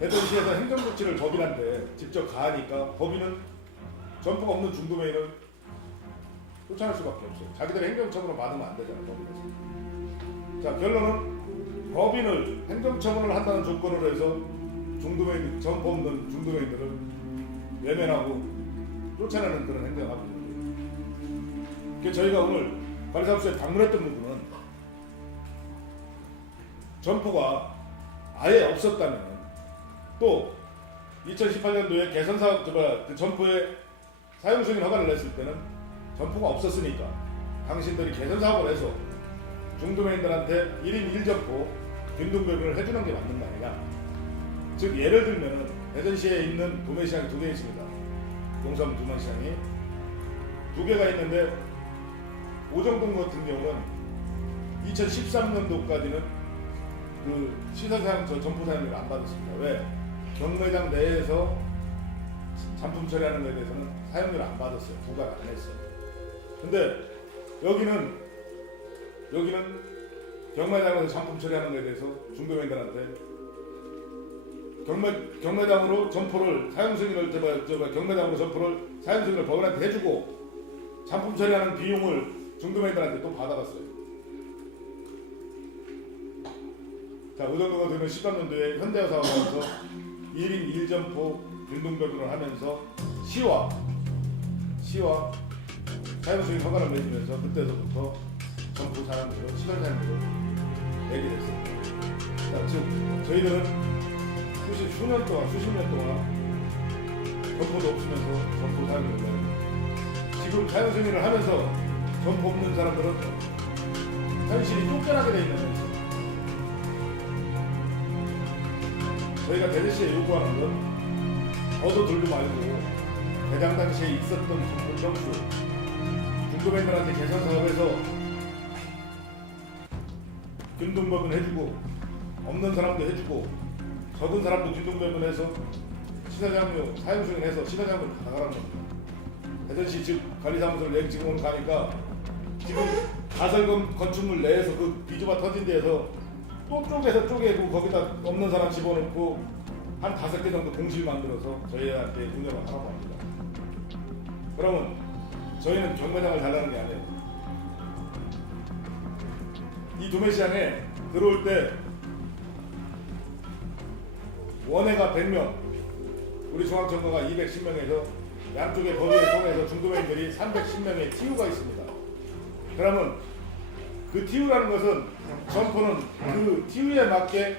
대전시에서 행정조치를 법인한테 직접 가하니까 법인은 점포가 없는 중도메인을 쫓아낼 수밖에 없어요. 자기들의 행정처분을 받으면 안 되잖아요. 법인에서. 자, 결론은 법인을 행정처분을 한다는 조건으로 해서 중도메인, 점포 없는 중도메인들을 외면하고 쫓아내는 그런 행정을 하고 있는 거예요. 그래서 저희가 오늘 관리사무소에 방문했던 부분은 점포가 아예 없었다면 또 2018년도에 개선사업 그 점포에 사용승인 허가를 냈을 때는 점포가 없었으니까 당신들이 개선사업을 해서 중도메인들한테 1인 1점포 균등별을 해주는 게 맞는 거 아니냐. 즉 예를 들면 대전시에 있는 도매시장이 2개 있습니다. 용산 도매시장이 2개가 있는데 오정동 같은 경우는 2013년도까지는 그 시설사용 점포 사용료를 안 받았습니다. 왜? 경매장 내에서 잔품 처리하는 것에 대해서는 사용료를 안 받았어요. 부과를 안 했어요. 근데 여기는 경매장에서 잔품 처리하는 것에 대해서 중도메인들한테 경매장으로 점포를 사용승인을 경매장으로 점포를 사용승인을 법인한테 해주고 잔품 처리하는 비용을 중도메인들한테 또 받아갔어요. 자, 의정도가 되는 13년도에 현대화 사업하면서 1인 1점포 균등별로를 하면서 시와 사용승인 허가를 내주면서 그때서부터 점포 사람들을 시설 사람들을 내게 됐습니다. 자, 즉 저희들은 수십 년 동안 점포도 없으면서 점포 사용을 내요. 지금 사용승인을 하면서 점포 없는 사람들은 현실이 쫓겨나게 돼 있는 현실. 저희가 대전시에 요구하는 건 더도 들고 말고 대장 당시에 있었던 점포 점수 중도메인들한테 개선 사업에서 균등법은 해주고 없는 사람도 해주고 적은 사람도 균등법은 해서 시사장료 사용승인해서 시사장료 나가라는 겁니다. 대전시 즉 관리사무소를 지금 오늘 가니까 지금 가설 건축물 내에서 그 비조가 터진 데에서 또 쪼개고 거기다 없는 사람 집어넣고 한 5개 정도 공실 만들어서 저희한테 운영을 하라고 합니다. 그러면 저희는 경매장을 달라는 게 아니에요. 이 도매시장에 들어올 때 원회가 100명, 우리 중앙청과가 210명에서 양쪽의 법인을 통해서 중도메인들이 310명의 TU가 있습니다. 그러면 그 TU라는 것은 점포는 그 TU에 맞게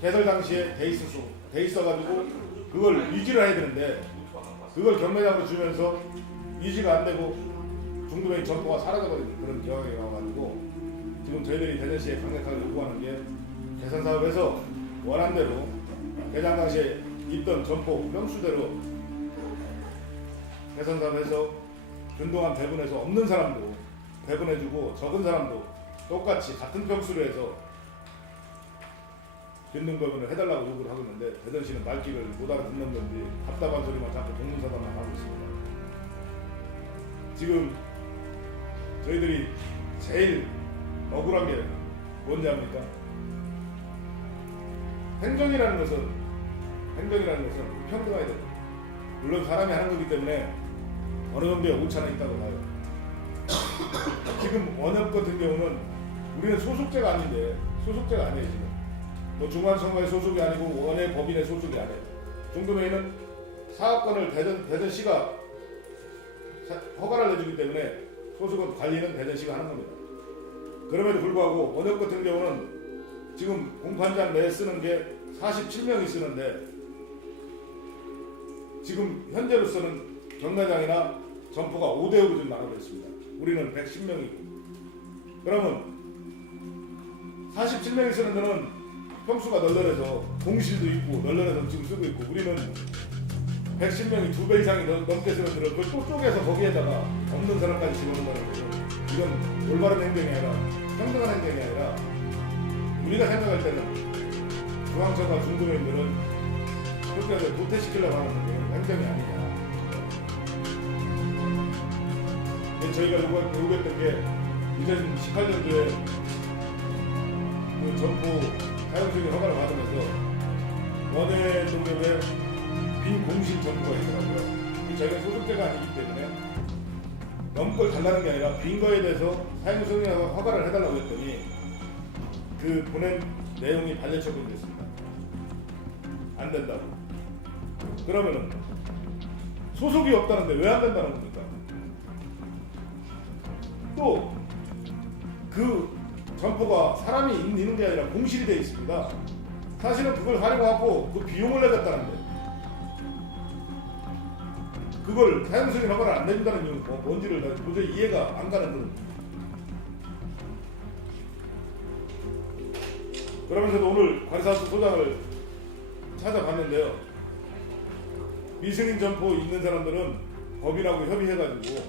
개설 당시에 돼 있어가지고 그걸 유지를 해야 되는데 그걸 경매장으로 주면서 유지가 안 되고 중도메인 점포가 사라져버리는 그런 경향이 나와가지고 지금 저희들이 대전시에 강력하게 요구하는 게 개선 사업에서 원안대로 개장 당시에 있던 점포 평수대로 개선 사업에서 균등한 배분해서 없는 사람도 배분해주고 적은 사람도 똑같이 같은 평수로 해서 균등 배분을 해달라고 요구를 하고 있는데 대전시는 말귀를 못 알아듣는 건지 답답한 소리만 자꾸 동문서답만 하고 있습니다. 지금 저희들이 제일 억울한 게 뭔지 압니까? 행정이라는 것은 평등해야 돼요. 물론 사람이 하는 거기 때문에 어느 정도의 오차는 있다고 봐요. 지금 원협 같은 경우는 우리는 소속제가 아니에요. 지금 뭐 중앙선거의 소속이 아니고 원외 법인의 소속이 아니에요. 중도메인은 사업권을 대전시가 허가를 내주기 때문에 소속은 관리는 대전시가 하는 겁니다. 그럼에도 불구하고 원협 같은 경우는 지금 공판장 내에 쓰는 게 47명이 쓰는데 지금 현재로서는 경매장이나 점포가 5대5로 좀 나눠져 있습니다. 우리는 110명이고 그러면 47명이 쓰는 데는 평수가 널널해서 공실도 있고 널널해서 지금 쓰고 있고 우리는 110명이 2배 이상이 넘게 쓰는 데를 그걸 또 쪼개서 거기에다가 없는 사람까지 집어넣는다는 거죠. 이건 올바른 행동이 아니라 평등한 행동이 아니라 우리가 생각할 때는 중앙청과 중도면들은 그렇게 도태시키려고 하는 행동이 아니냐. 저희가 요구했던 게 2018년도에 그 점포 사용승인 허가를 받으면서 원해 농협에 빈 공실 정보가 있더라고요. 저희가 소속제가 아니기 때문에 넘걸 달라는 게 아니라 빈 거에 대해서 사용 승인하고 허가를 해달라고 했더니 그 보낸 내용이 반려 처분됐습니다. 안 된다고. 그러면은 소속이 없다는데 왜 안 된다는 겁니까? 또 그 점포가 사람이 있는 게 아니라 공실이 되어 있습니다. 사실은 그걸 활용하고 그 비용을 내겠다는데 그걸 사용승인 허가를 안 내준다는 이유는 뭔지를 도저히 이해가 안 가는 거예요. 그러면서도 오늘 관사수 소장을 찾아봤는데요. 미승인 점포 있는 사람들은 법인하고 협의해가지고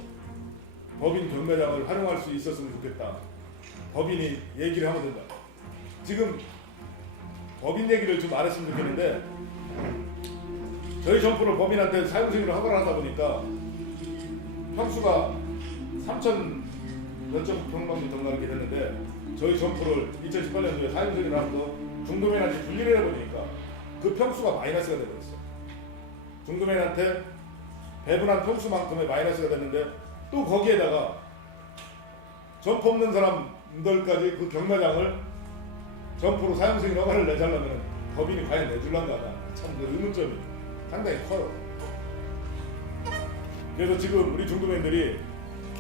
법인 경매장을 활용할 수 있었으면 좋겠다. 법인이 얘기를 하면 된다. 지금 법인 얘기를 좀 안 했으면 좋겠는데 저희 점포를 법인한테 사용승인을 허가를 하다 보니까 평수가 3천 몇점 평방미터인가 이렇게 됐는데 저희 점포를 2018년도에 사용승인을 하면서 중도면한테 분리를 해보니까 그 평수가 마이너스가 되버렸어요. 중도면한테 배분한 평수만큼의 마이너스가 됐는데 또 거기에다가 점포 없는 사람들까지 그 경매장을 점포로 사용승인 허가를 내자려면 법인이 과연 내줄란가 참 그 의문점이 상당히 커요. 그래서 지금 우리 중도면들이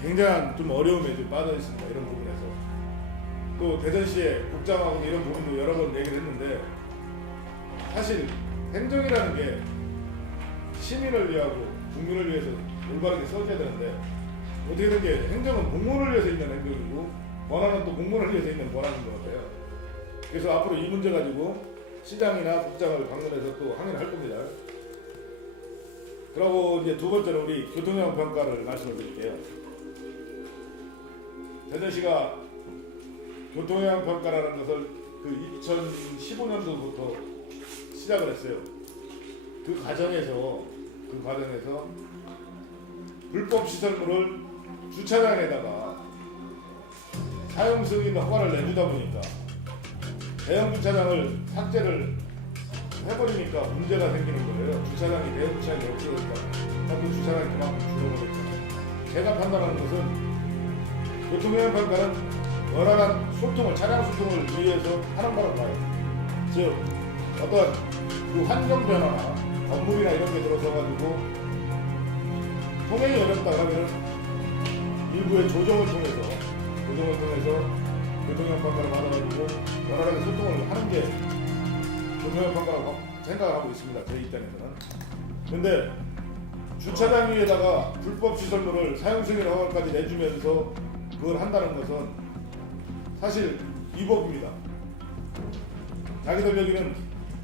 굉장한 좀 어려움에 좀 빠져 있습니다. 이런 부분에서 또 대전시에 국장하고 이런 부분도 여러 번 얘기를 했는데 사실 행정이라는 게 시민을 위하고 국민을 위해서 올바르게 써줘야 되는데 어떻게 된 게 행정은 공무원을 위해서 있는 행정이고 권한은 또 공무원을 위해서 있는 권한인 것 같아요. 그래서 앞으로 이 문제 가지고 시장이나 국장을 방문해서 또 항의를 할 겁니다. 그리고 이제 두 번째로 우리 교통형 평가를 말씀을 드릴게요. 대전시가 교통형 평가라는 것을 그 2015년도부터 시작을 했어요. 그 과정에서 불법 시설물을 주차장에다가 사용 승인 허가를 내주다 보니까 대형 주차장을 삭제를 해버리니까 문제가 생기는 거예요. 주차장이 대형 주차장이 없어졌다. 그 주차장이 그만큼 줄어버렸잖아요. 제가 판단하는 것은 교통형 평가는 원활한 소통을 차량 소통을 위해서 하는 거라고 봐요. 즉 어떤 그 환경 변화나 건물이나 이런 게 들어서 가지고 통행이 어렵다 하면 일부의 조정을 통해서 교통형 평가를 받아가지고 원활하게 소통을 하는 게 교통형 평가라고 생각을 하고 있습니다. 제 입장에서는. 근데 주차장 위에다가 불법 시설물을 사용승인 허가까지 내주면서 그걸 한다는 것은 사실 위법입니다. 자기들 여기는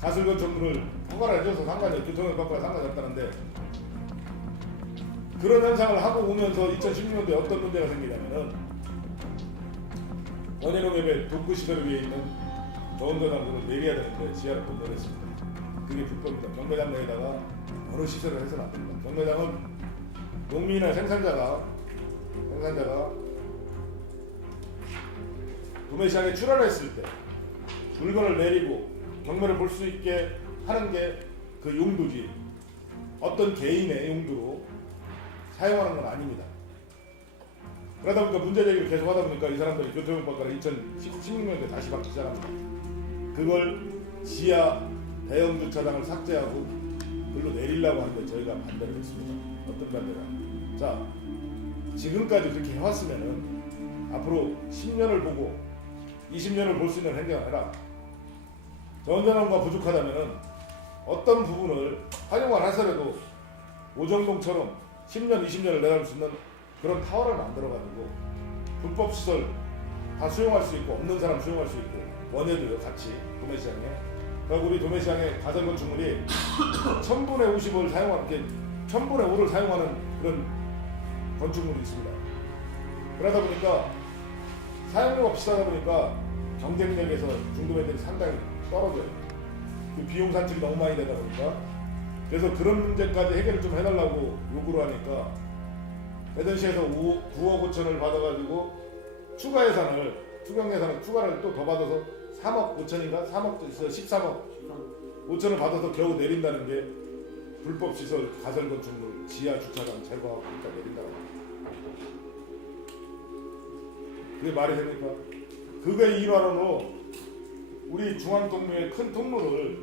가설 건축물을 허가를 해줘서 상관이 교통형 평가가 상관이 없다는데 그런 현상을 하고 오면서 2016년도에 어떤 문제가 생기냐면은 원예농협의 독구시설 위에 있는 저온전화물을 내려야 되는데 지하를 못 내렸습니다. 그게 불법입니다. 경매장 내에다가 어느 시설을 해서는 안 됩니다. 경매장은 농민이나 생산자가 구매시장에 출하했을 때 물건을 내리고 경매를 볼 수 있게 하는 게 그 용도지 어떤 개인의 용도로 사용하는 건 아닙니다. 그러다 보니까 문제 제기를 계속 하다 보니까 이 사람들이 교통형평가를 2016년도에 다시 받기 시작합니다. 그걸 지하 대형 주차장을 삭제하고 그걸로 내리려고 하는데 저희가 반대를 했습니다. 어떤 반대가? 자, 지금까지 그렇게 해왔으면은 앞으로 10년을 보고 20년을 볼 수 있는 행정을 해라. 전전원과 부족하다면은 어떤 부분을 활용을 하더라도 오정동처럼 10년, 20년을 내다볼 수 있는 그런 타워를 만들어가지고 불법 시설 다 수용할 수 있고 없는 사람 수용할 수 있고 원예도요 같이 도매시장에. 그리고 우리 도매시장에 가설 건축물이 1000분의 50을 사용하는 게 1000분의 5를 사용하는 그런 건축물이 있습니다. 그러다 보니까 사용료가 비싸다 보니까 경쟁력에서 중도매들이 상당히 떨어져요. 그 비용 산출이 너무 많이 되다 보니까. 그래서 그런 문제까지 해결을 좀 해달라고 요구를 하니까 대전시에서 9억 5천을 받아가지고 추가 예산을 추경 예산을 추가를 또 더 받아서 3억 5천인가 3억 13억 5천을 받아서 겨우 내린다는 게 불법 시설 가설 건축물 지하 주차장 제거하고 그러니까 내린다고. 그게 말이 됩니까? 그게 일환으로 우리 중앙동묘의 큰 통로를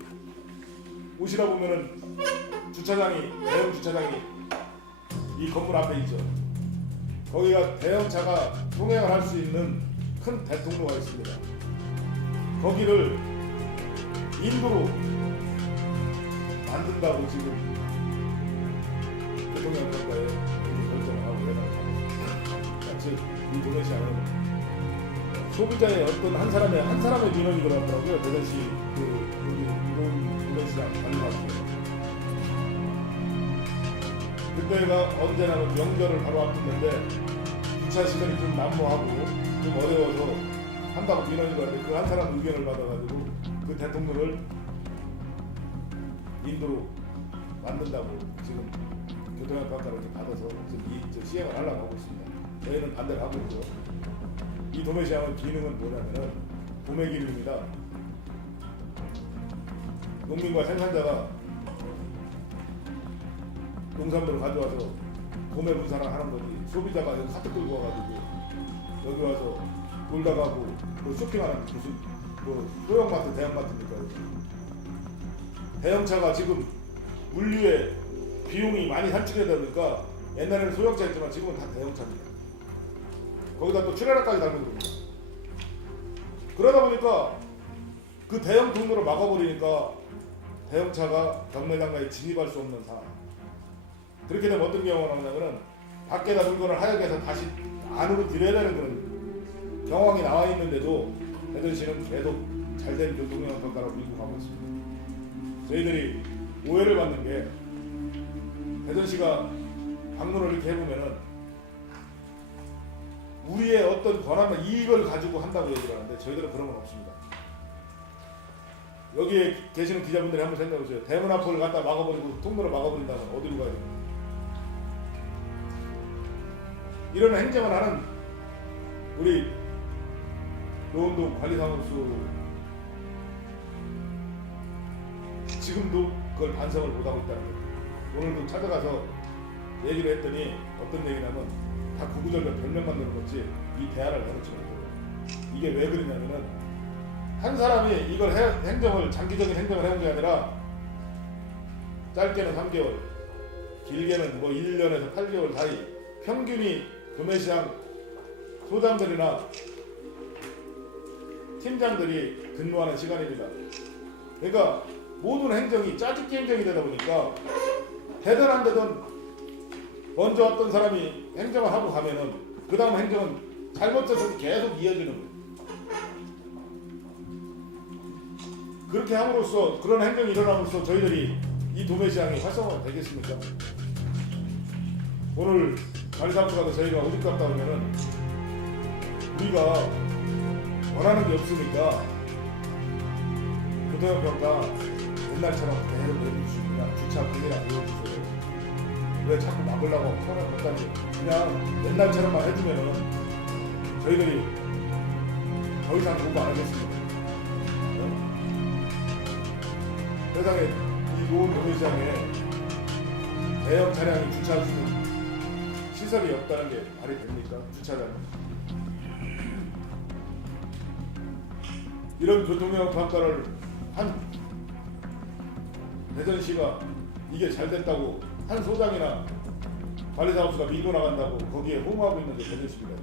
오시다 보면은 주차장이 대형 주차장이 이 건물 앞에 있죠. 거기가 대형차가 통행을 할 수 있는 큰 대통로가 있습니다. 거기를 인도로 만든다고 지금 대통령과의 결정을 하고 해놨습니다. 즉, 이 도내시장은 소비자의 어떤 한 사람의 민원이 들어왔더라고요. 대전시 여기 도내시장 관리하고 그때가 언제나 명절을 바로 앞두는데 주차 시설이 좀 난무하고 좀 어려워서 한다고 민원이 들어왔는데 그 한 사람 의견을 받아가지고 그 대통령을 인도로 만든다고 지금 교통협력과를 받아서 지금 시행을 하려고 하고 있습니다. 저희는 반대를 하고 있고요. 이 도매시장의 기능은 뭐냐면은 도매 기능입니다. 농민과 생산자가 농산물을 가져와서 도매 분산을 하는 거지. 소비자가 여기 카트 끌고 와가지고 여기 와서 놀다 가고 뭐 쇼핑하는 무슨 뭐 소형마트 대형마트입니까? 대형차가 지금 물류에 비용이 많이 산출되다 보니까 옛날에는 소형차였지만 지금은 다 대형차입니다. 거기다 또 트레일러까지 달고 그럽니다. 그러다 보니까 그 대형 통로를 막아버리니까 대형차가 경매장가에 진입할 수 없는 상황. 그렇게 되면 어떤 경우가 나오냐면은 밖에다 물건을 하역해서 다시 안으로 들여야 되는 그런 경황이 나와 있는데도 대전시는 계속 잘된 교통령 평가라고 밀고 가고 있습니다. 저희들이 오해를 받는 게 대전시가 방문을 이렇게 해보면은 우리의 어떤 권한과 이익을 가지고 한다고 얘기를 하는데 저희들은 그런 건 없습니다. 여기에 계시는 기자분들이 한번 생각해보세요. 대문 앞을 갖다 막아버리고 통로를 막아버린다면 어디로 가야 됩니까? 이런 행정을 하는 우리 노원동 관리사무소 지금도 그걸 반성을 못하고 있다는 거예요. 오늘도 찾아가서 얘기를 했더니 어떤 얘기냐면 다 구구절절 변명 만드는 거지 이 대화를 해놓지 못해요. 이게 왜 그러냐면은 한 사람이 이걸 행정을 장기적인 행정을 해온 게 아니라 짧게는 3개월 길게는 뭐 1년에서 8개월 사이 평균이 도매시장 소장들이나 팀장들이 근무하는 시간입니다. 그러니까 모든 행정이 짜집기 행정이 되다 보니까 되든 안 되든 먼저 어떤 사람이 행정을 하고 가면은 그 다음 행정은 잘못해서 계속 이어지는 거예요. 그렇게 함으로써 그런 행정이 일어남으로써 저희들이 이 도매시장이 활성화가 되겠습니까? 오늘 관리사무소가 저희가 오직 갔다 오면은 우리가 원하는 게 없으니까 교통평가 옛날처럼 그대로 내려주시면 주차 금이랑 보여주세요. 왜 자꾸 막으려고 편을 못하니 그냥 옛날처럼만 해주면은 저희들이 더 이상 공부 안 하겠습니다. 세상에 이 좋은 도매시장에 대형 차량이 주차할 수 있는 시설이 없다는 게 말이 됩니까? 주차장. 이런 교통형 평가를 한 대전시가 이게 잘 됐다고 한 소장이나 관리사무소가 밀고 나간다고 거기에 호응하고 있는 게 대전시입니다.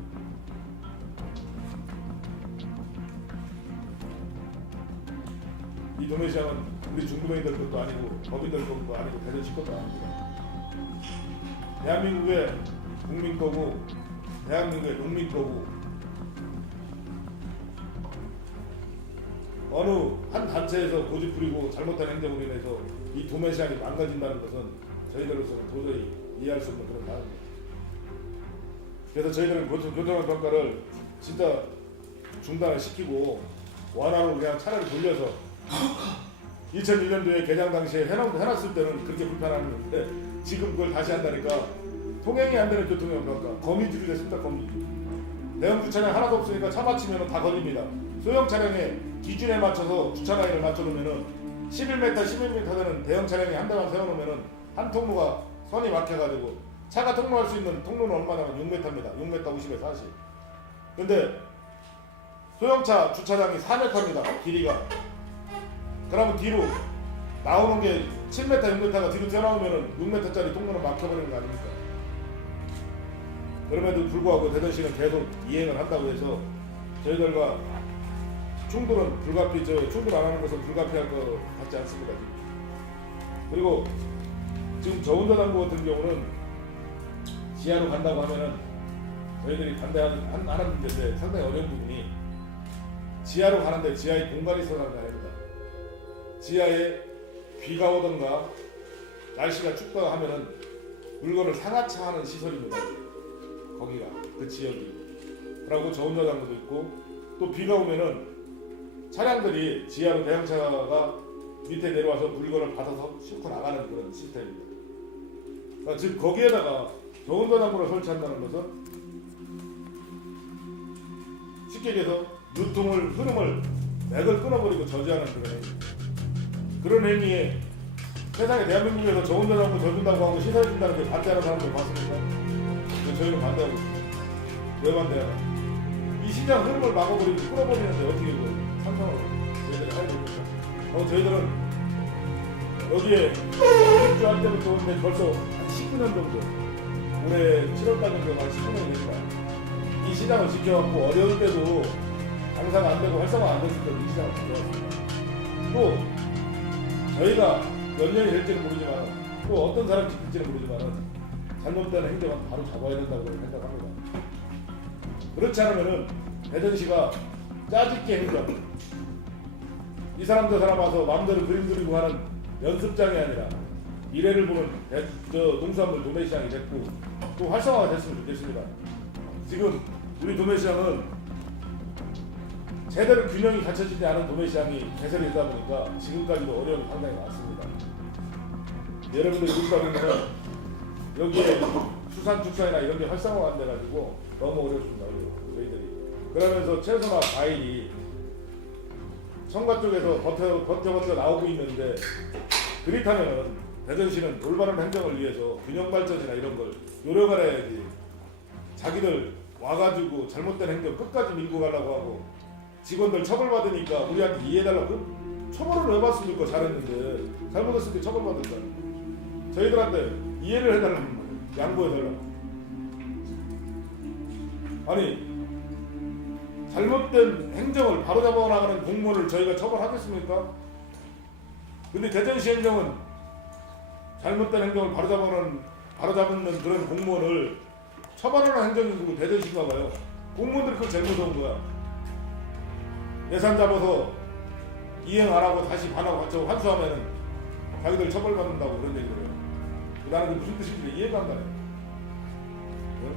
이 도매시장은 우리 중구맹이들 것도 아니고 법인들 것도 아니고 대전시 것도 아닙니다. 대한민국의 국민 거고 대한민국의 농민 거고 어느 한 단체에서 고집 부리고 잘못한 행동으로 인해서 이 도매시장이 망가진다는 것은 저희들로서는 도저히 이해할 수 없는 그런 상황입니다. 그래서 저희들은 교통형 평가를 진짜 중단을 시키고 원활로 그냥 차라리 돌려서 2001년도에 개장 당시에 해놨을 때는 그렇게 불편했는데 지금 그걸 다시 한다니까 통행이 안 되는 교통형 평가 거미줄이 됐습니다. 거미줄. 대형 주차장 하나도 없으니까 차 막히면 다 걸립니다. 소형 차량의 기준에 맞춰서 주차 라인을 맞춰놓으면은 11m, 11m 되는 대형 차량이 한 대만 세워놓으면은 한 통로가 선이 막혀가지고 차가 통로할 수 있는 통로는 얼마냐면 6m입니다. 6m 50에 40. 근데 소형차 주차장이 4m입니다. 길이가. 그러면 뒤로 나오는 게 7m, 6m가 뒤로 튀어나오면은 6m짜리 통로는 막혀버리는 거 아닙니까? 그럼에도 불구하고 대전시는 계속 이행을 한다고 해서 저희들과 충돌은 불가피, 충돌 안 하는 것은 불가피할 것 같지 않습니다. 지금. 그리고 지금 저운전당구 같은 경우는 지하로 간다고 하면은 저희들이 반대하는 문제인데 상당히 어려운 부분이 지하로 가는데 지하에 공간이 있어서 하는 게 아닙니다. 지하에 비가 오던가 날씨가 춥다 하면은 물건을 상하차하는 시설입니다. 거기가 그 지역이. 그리고 저운전당구도 있고 또 비가 오면은 차량들이 지하로 대형차가 밑에 내려와서 물건을 받아서 싣고 나가는 그런 시스템입니다. 그러니까 즉 거기에다가 저운전당구를 설치한다는 것은 쉽게 얘기해서 유통을 흐름을 맥을 끊어버리고 저지하는 그런 행위에 세상에 대한민국에서 저운전당구 져준다고 하고 시사해준다는 게 반대하는 사람들 봤습니까? 저희는 반대하고 있습니다. 왜 반대하나? 이 시장 흐름을 막아버리고 끌어버리는데 어떻게 상상을 저희들이 해야 됩니까? 저희들은 여기에 입주할 때부터 오는데 벌써 한 19년 정도, 올해 7월달 정도가 한 19년이 됩니다. 이 시장을 지켜왔고 어려울 때도 장사가 안 되고 활성화 안 됐을 때도 이 시장을 지켜왔습니다. 또 저희가 몇 년이 될지는 모르지만 또 어떤 사람이 지킬지는 모르지만 잘못된 행정은 바로 잡아야 된다고 생각합니다. 그렇지 않으면은 대전시가 짜집게 행정, 이 사람 저 사람 와서 마음대로 그림 그리고 하는 연습장이 아니라 미래를 보는 농수산물 도매시장이 됐고 또 활성화가 됐으면 좋겠습니다. 지금 우리 도매시장은 제대로 균형이 갖춰지지 않은 도매시장이 개설이 되다 보니까 지금까지도 어려움이 상당히 많습니다. 여러분들이 보시다보면 여기에 수산축산이나 이런 게 활성화가 안 돼가지고 너무 어렵습니다. 저희들이. 그러면서 채소나 과일이 청과 쪽에서 버텨 나오고 있는데 그렇다면 대전시는 올바른 행정을 위해서 균형 발전이나 이런 걸 노력을 해야지. 자기들 와가지고 잘못된 행정 끝까지 밀고 가려고 하고 직원들 처벌받으니까 우리한테 이해해달라고 처벌을 왜 받습니까? 잘했는데 잘못했을 때 처벌받을까? 저희들한테 이해를 해달라는 거예요. 양보해달라고. 아니 잘못된 행정을 바로잡아 나가는 공무원을 저희가 처벌하겠습니까? 근데 대전시 행정은 잘못된 행정을 바로잡는 그런 공무원을 처벌하는 행정이 누구 대전시인가 봐요. 공무원들이 그걸 제일 무서운 거야. 예산 잡아서 이행 안 하고 다시 반하고 같이 환수하면은 자기들 처벌받는다고 그런 얘기를 해요. 나는 그게 무슨 뜻인지 이해가 안 가요.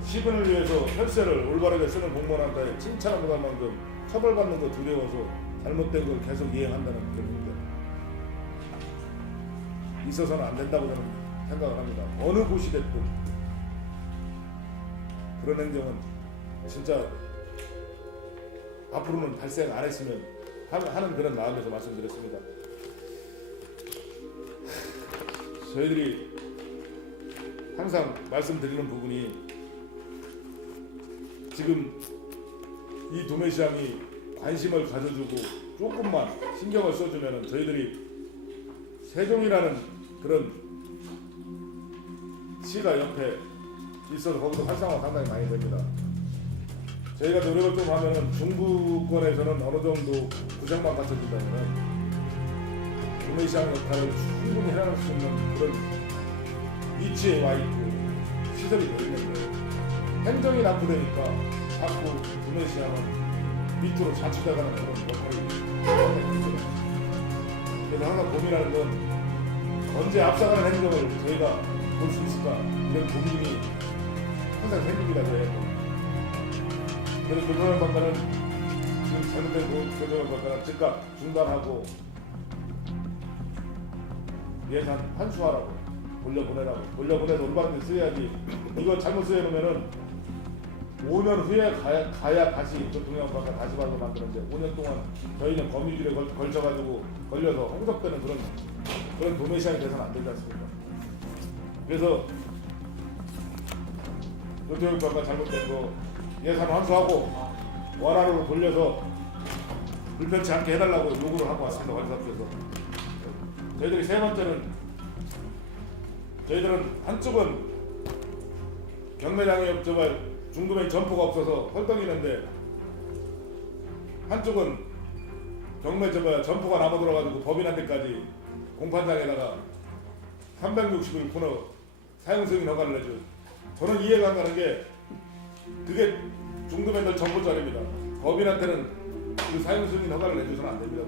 시민을 위해서 혈세를 올바르게 쓰는 공무원한테 칭찬보다 만큼 처벌받는 거 두려워서 잘못된 걸 계속 이행한다는 그런 행정 있어서는 안 된다고 저는 생각을 합니다. 어느 곳이 됐든 그런 행정은 진짜 앞으로는 발생 안 했으면 하는 그런 마음에서 말씀드렸습니다. 저희들이 항상 말씀드리는 부분이 지금 이 도매시장이 관심을 가져주고 조금만 신경을 써주면 저희들이 세종이라는 그런 시가 옆에 있어서 거기서 활성화가 상당히 많이 됩니다. 저희가 노력을 좀 하면은 중부권에서는 어느 정도 구장만 갖춰준다면 도매시장 역할을 충분히 해나갈 수 있는 그런 위치에 와 있고 시설이 되어 있는데 행정이 낙후되니까 자꾸 도매시장은 밑으로 자칫해가는 그런 역할이 상당히 있습니다. 그래서 항상 고민하는 건 언제 앞서가는 행정을 저희가 볼 수 있을까 이런 고민이 항상 생깁니다. 그래서 교통방가는 지금 잘못된 교통방가는 즉각 중단하고 예산 환수하라고 돌려보내라고 돌려보내서 올바른 데 써야지. 이거 잘못 써놓으면은 5년 후에 가야 다시 교통영업과가 다시 봐서 만드는데 5년 동안 저희는 거미줄에 걸려서 홍석되는 그런 도매 시장이 돼서는 안 되지 않습니까? 그래서 교통영업과가 잘못된 거 예산 환수하고 원활로 돌려서 불편치 않게 해달라고 요구를 하고 왔습니다. 관리사업소에서. 저희들이 세 번째는 저희들은 한쪽은 경매장에 중도면 점포가 없어서 헐떡이는데 한쪽은 점포가 남아돌아가지고 법인한 데까지 공판장에다가 360일 코너 사용 승인 허가를 내줘. 저는 이해가 안 가는 게 그게 중도면들 점포짜리입니다. 법인한테는 그 사용 승인 허가를 내줘서는 안 됩니다.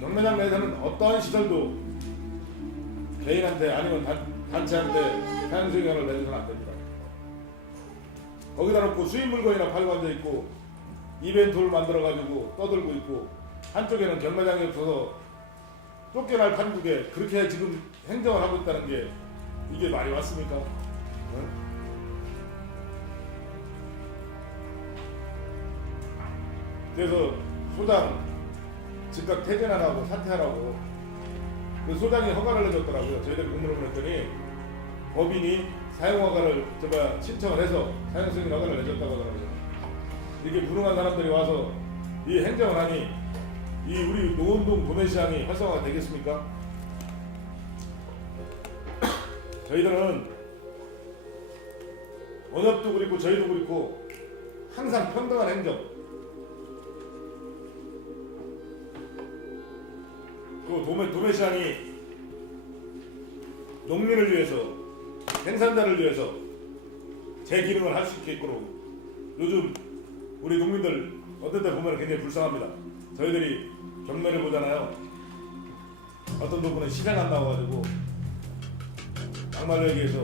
경매장 내에서는 어떠한 시설도 개인한테 아니면 단체한테 사용 승인 허가를 내줘서는 안 됩니다. 거기다 놓고 수입 물건이나 팔고 앉아 있고 이벤트를 만들어 가지고 떠들고 있고 한쪽에는 경매장이 없어서 쫓겨날 판국에 그렇게 지금 행정을 하고 있다는 게 이게 말이 맞습니까? 응? 그래서 소장 즉각 퇴진하라고 사퇴하라고 그 소장이 허가를 내줬더라고요. 저희들이 공문을 보냈더니 법인이 사용허가를 신청을 해서 사용승인 허가를 내줬다고 하더라고요. 이게 무능한 사람들이 와서 이 행정을 하니 이 우리 노원동 도매시장이 활성화가 되겠습니까? 저희들은 원협도 그렇고 저희도 그렇고 항상 평등한 행정 그 도매시장이 농민을 위해서 생산자를 위해서 제 기능을 할 수 있게끔 요즘 우리 농민들 어떤 때 보면 굉장히 불쌍합니다. 저희들이 경매를 보잖아요. 어떤 부분은 시장한다고 가지고 막말로 얘기해서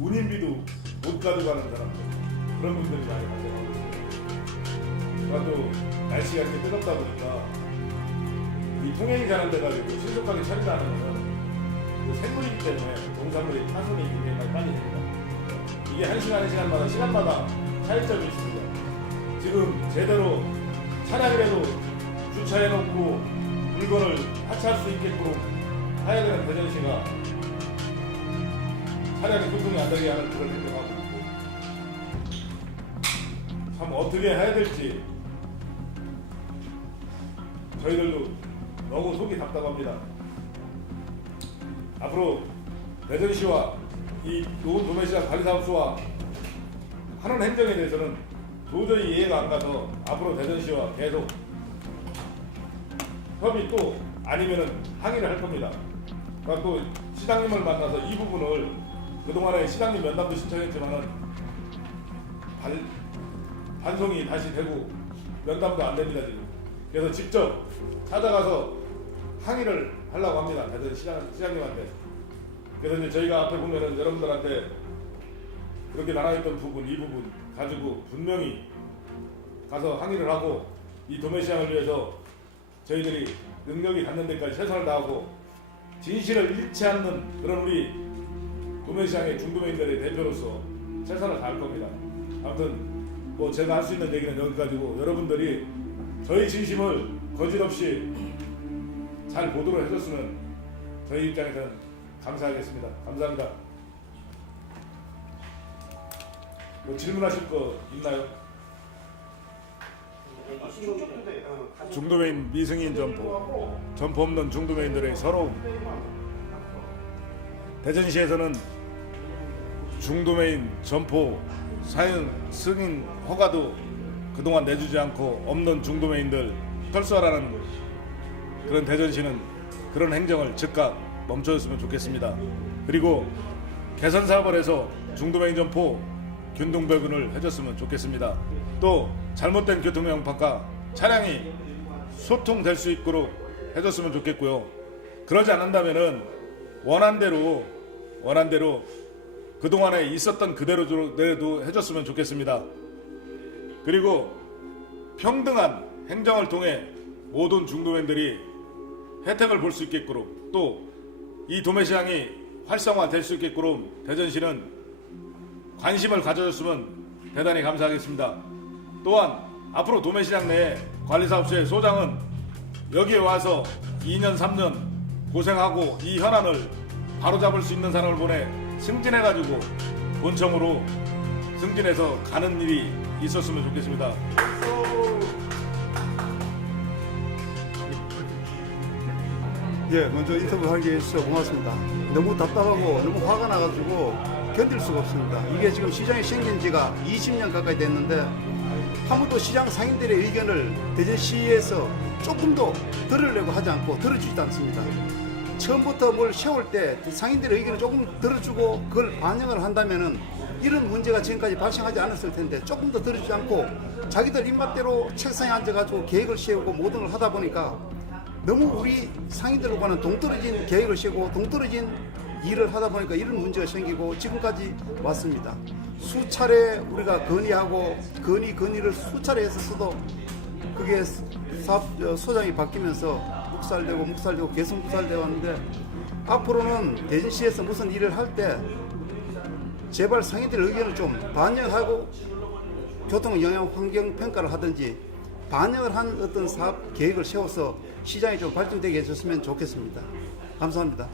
운임비도 못 가져가는 사람들 그런 분들이 많이 발생하고 있어요. 또 날씨가 이렇게 뜨겁다 보니까 이 통행이 잘 안 돼가지고 신속하게 처리를 하는 거는 그 생물이기 때문에 농산물이 파손이 굉장히 빨리 됩니다. 이게 한 시간마다 차이점이 있습니다. 지금 제대로 차량이라도 주차해놓고 물건을 하차할 수 있게끔 해야 되는 대전시가 차량이 교통이 안 되게 하는 그런 행동하고 있고 참 어떻게 해야 될지 저희들도 너무 속이 답답합니다. 앞으로 대전시와 이 노원 도매시장 관리사업소와 하는 행정에 대해서는 도저히 이해가 안 가서 앞으로 대전시와 계속 협의 또 아니면은 항의를 할 겁니다. 그러니까 또 시장님을 만나서 이 부분을 그동안에 시장님 면담도 신청했지만은 반송이 다시 되고 면담도 안 됩니다 지금. 그래서 직접 찾아가서 항의를 하려고 합니다. 대전 시장님한테. 그래서 이제 저희가 앞에 보면은 여러분들한테 그렇게 나눠있던 부분, 이 부분 가지고 분명히 가서 항의를 하고 이 도매시장을 위해서 저희들이 능력이 닿는 데까지 최선을 다하고 진실을 잃지 않는 그런 우리 도매시장의 중도매인들의 대표로서 최선을 다할 겁니다. 아무튼 뭐 제가 할 수 있는 얘기는 여기까지고 여러분들이 저희 진심을 거짓없이 잘 보도록 해줬으면 저희 입장에서는 감사하겠습니다. 감사합니다. 뭐 질문하실 거 있나요? 중도매인 미승인 점포 없는 중도매인들의 서러움. 대전시에서는 중도매인 점포 사용 승인 허가도 그동안 내주지 않고 없는 중도매인들 철수하라는 그런 대전시는 그런 행정을 즉각 멈춰줬으면 좋겠습니다. 그리고 개선 사업을 해서 중도매인 점포 균등배분을 해줬으면 좋겠습니다. 또 잘못된 교통명판과 차량이 소통될 수 있도록 해줬으면 좋겠고요. 그러지 않는다면은 원한대로 그동안에 있었던 그대로도 해줬으면 좋겠습니다. 그리고 평등한 행정을 통해 모든 중도맨들이 혜택을 볼 수 있게끔 또 이 도매시장이 활성화될 수 있게끔 대전시는 관심을 가져줬으면 대단히 감사하겠습니다. 또한 앞으로 도매시장 내에 관리사업소의 소장은 여기에 와서 2년 3년 고생하고 이 현안을 바로잡을 수 있는 사람을 보내 승진해가지고 본청으로 승진해서 가는 일이 있었으면 좋겠습니다. 예, 먼저 인터뷰 하게 해주셔서 고맙습니다. 너무 답답하고 너무 화가 나가지고 견딜 수가 없습니다. 이게 지금 시장이 생긴 지가 20년 가까이 됐는데 한 번도 시장 상인들의 의견을 대전시에서 조금도 들으려고 하지 않고 들어주지도 않습니다. 처음부터 뭘 세울 때 상인들의 의견을 조금 들어주고 그걸 반영을 한다면은 이런 문제가 지금까지 발생하지 않았을 텐데 조금 더 들어주지 않고 자기들 입맛대로 책상에 앉아가지고 계획을 세우고 모든 걸 하다 보니까 너무 우리 상인들과는 동떨어진 계획을 세우고 동떨어진 일을 하다 보니까 이런 문제가 생기고 지금까지 왔습니다. 수차례 우리가 건의를 수차례 했었어도 그게 사업 소장이 바뀌면서 묵살되고 계속 묵살되어 왔는데 앞으로는 대전시에서 무슨 일을 할 때 제발 상인들의 의견을 좀 반영하고 교통 영향 환경 평가를 하든지 반영을 한 어떤 사업 계획을 세워서 시장이 좀 발전되게 해줬으면 좋겠습니다. 감사합니다.